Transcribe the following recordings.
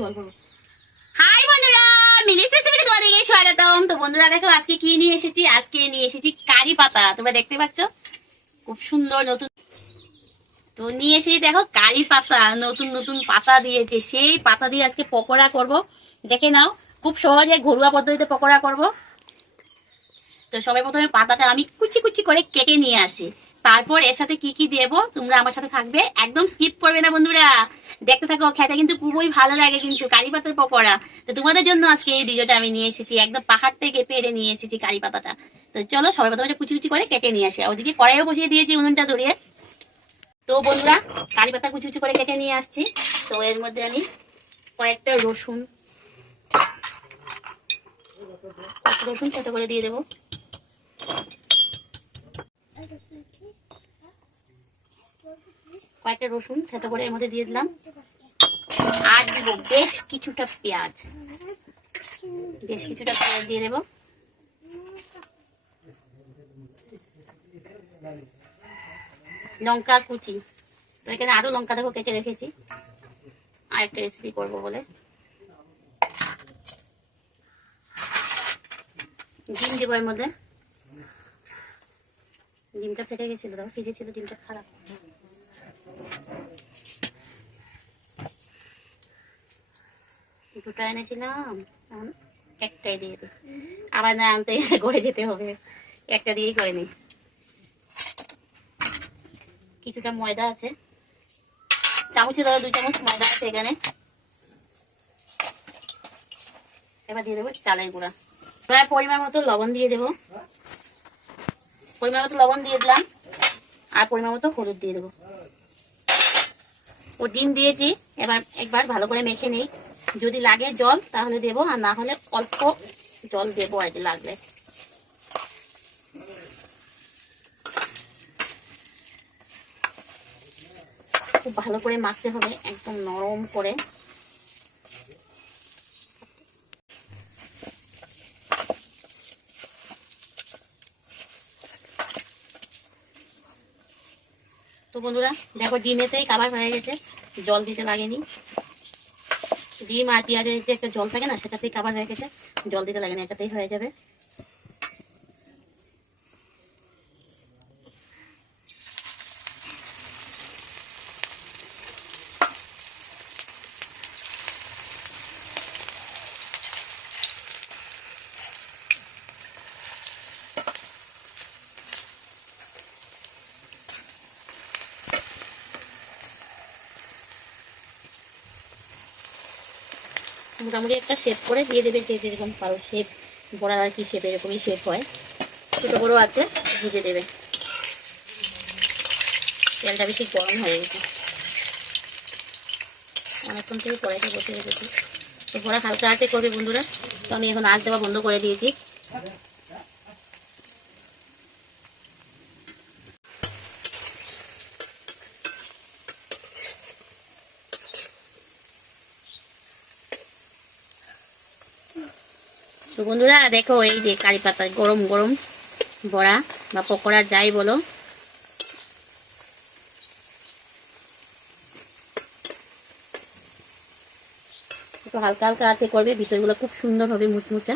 High বন্ধুরা, মিলিস রেসিপিতে তোমাদেরকে স্বাগতম। তো বন্ধুরা দেখো আজকে কি নিয়ে এসেছি। আজকে নিয়ে এসেছি কারি পাতা, তোমরা দেখতে পাচ্ছ খুব সুন্দর নতুন। তো নিয়ে এসেছি দেখো কারি পাতা, নতুন নতুন পাতা দিয়েছে। সেই পাতা দিয়ে আজকে পকোড়া করব। দেখে নাও, খুব সহজে ঘরোয়া পদ্ধতিতে পকোড়া করব। তো সবাই প্রথমে পাতাটা আমি কুচি কুচি করে কেটে নিয়ে আসি। তারপর এর সাথে কি কি দেবো তোমরা আমার সাথে থাকবে, একদম স্কিপ করবে না বন্ধুরা, দেখতে থাকো। খেতে কিন্তু খুবই ভালো লাগে কিন্তু কারি পাতার পকোড়া। তো তোমাদের জন্য আজকে এই ভিডিওটা আমি নিয়ে এসেছি, একদম পাহাড় থেকে পেরে নিয়ে এসেছি কারি পাতাটা। তো চলো সবাই প্রথমে কুচি কুচি করে কেটে নিয়ে আসি। ওদিকে কড়াইও বসিয়ে দিয়েছি উনুনটা ধরিয়ে। তো বন্ধুরা কারি পাতা কুচি কুচি করে কেটে নিয়ে আসছি। তো এর মধ্যে আমি কয়েকটা রসুন থেতো করে দিয়ে দেবো। কয়েকটা রসুন থেতো করে এর মধ্যে দিয়ে দিলাম। আর দিব বেশ কিছুটা পেঁয়াজ দিয়ে দেবো। লঙ্কা কুচি, তো এখানে আরো লঙ্কা দেখো কেটে রেখেছি, আর একটা রেসিপি করবো বলে। ডিম দেবো এর মধ্যে। ডিমটা ফেটে গেছিল, দেখো ভিজে ছিল, ডিমটা খারাপ। দুটো এনেছিলাম, একটাই দিয়ে দিই, আবার না আনতে গড়ে যেতে হবে, একটা দিয়েই করে নি। কিছুটা ময়দা আছে, চামচে ধরো 2 চামচ ময়দা আছে এখানে। এবার দিয়ে দেবো চালের গুঁড়া। প্রায় পরিমাণ মতো লবণ দিয়ে দেবো, পরিমাণ মতো লবণ দিয়ে দিলাম। আর পরিমাণ মতো হলুদ দিয়ে দেবো। ও ডিম দিয়েছি, এবার একবার ভালো করে মেখে নেই। যদি লাগে জল তাহলে দেবো, আর না হলে অল্প জল দেবো আর কি লাগলে। খুব ভালো করে মাখতে হবে, একদম নরম করে। তো বন্ধুরা দেখো ডিমেতেই কাভার হয়ে গেছে, জল দিতে লাগেনি। ডিম আর পেঁয়াজের যে একটা জল থাকে না, সেটাতেই কাভার হয়ে গেছে, জল দিতে লাগেনি, এটাতেই হয়ে যাবে। মোটামুটি একটা শেপ করে দিয়ে দেবে, যে যেরকম পারো শেপ। বড়ার আর কি শেপ, এরকমই শেপ হয়, ছোটো বড়ো আছে, ভেজে দেবে। তেলটা বেশি গরম হয়ে গেছে, অনেকক্ষণ থেকে কড়াইটা বসে রেখেছি। তো বড়া হালকা আছে করবে বন্ধুরা। তো আমি এখন আঁচ দেওয়া বন্ধ করে দিয়েছি। তো বন্ধুরা দেখো এই যে কারি পাতার গরম গরম বড়া বা পকোড়া যাই বলো, একটু হালকা হালকা আছে করবে, ভিতরগুলো খুব সুন্দর হবে মুচমুচা।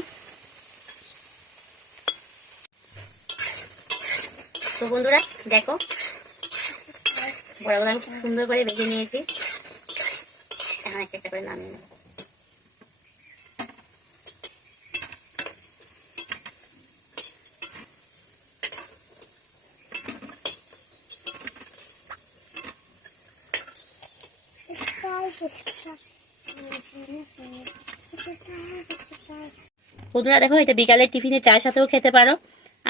তো বন্ধুরা দেখো বড়াগুলো আমি খুব সুন্দর করে ভেজে নিয়েছি। এখন একটা একটা করে নামিয়ে নেব। বন্ধুরা দেখো এটা বিকালের টিফিনে চায়ের সাথেও খেতে পারো।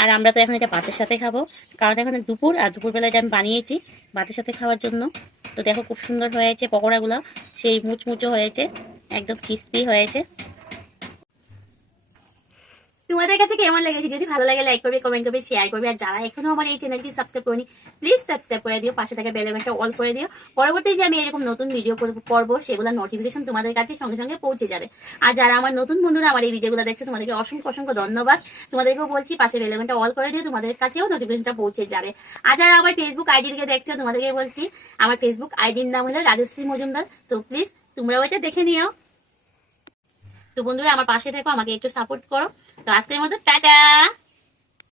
আর আমরা তো এখন এটা ভাতের সাথে খাবো, কারণ এখন দুপুর, আর দুপুরবেলা এটা আমি বানিয়েছি ভাতের সাথে খাওয়ার জন্য। তো দেখো খুব সুন্দর হয়েছে পকোড়াগুলো, সেই মুচমুচো হয়েছে, একদম ক্রিস্পি হয়েছে। তোমাদের কাছে কেমন লেগেছে? যদি ভালো লাগে লাইক করবে, কমেন্ট করবে, শেয়ার করবে। আর যারা এখনো আমার এই চ্যানেলটি সাবস্ক্রাইব করেনি, প্লিজ সাবস্ক্রাইব করে দিও, পাশে থাকা বেল আইকনটা অল করে দিও। পরবর্তী যে আমি এরকম নতুন ভিডিও করবো সেগুলো নোটিফিকেশন তোমাদের কাছে সঙ্গে সঙ্গে পৌঁছে যাবে। আর যারা আমার নতুন বন্ধুরা আমার এই ভিডিওগুলো দেখছে, তোমাদেরকে অসংখ্য অসংখ্য ধন্যবাদ। তোমাদেরকেও বলছি পাশে বেল আইকনটা অল করে দিও, তোমাদের কাছেও নোটিফিকেশনটা পৌঁছে যাবে। আর যারা আমার ফেসবুক আইডি থেকে দেখছো, তোমাদেরকে বলছি আমার ফেসবুক আইডির নাম হলো রাজশ্রী মজুমদার। তো প্লিজ তোমরা ওইটা দেখে নিও। তো বন্ধুরা আমার পাশে থেকো, আমাকে একটু সাপোর্ট করো। তো আজকের মতো টাটা।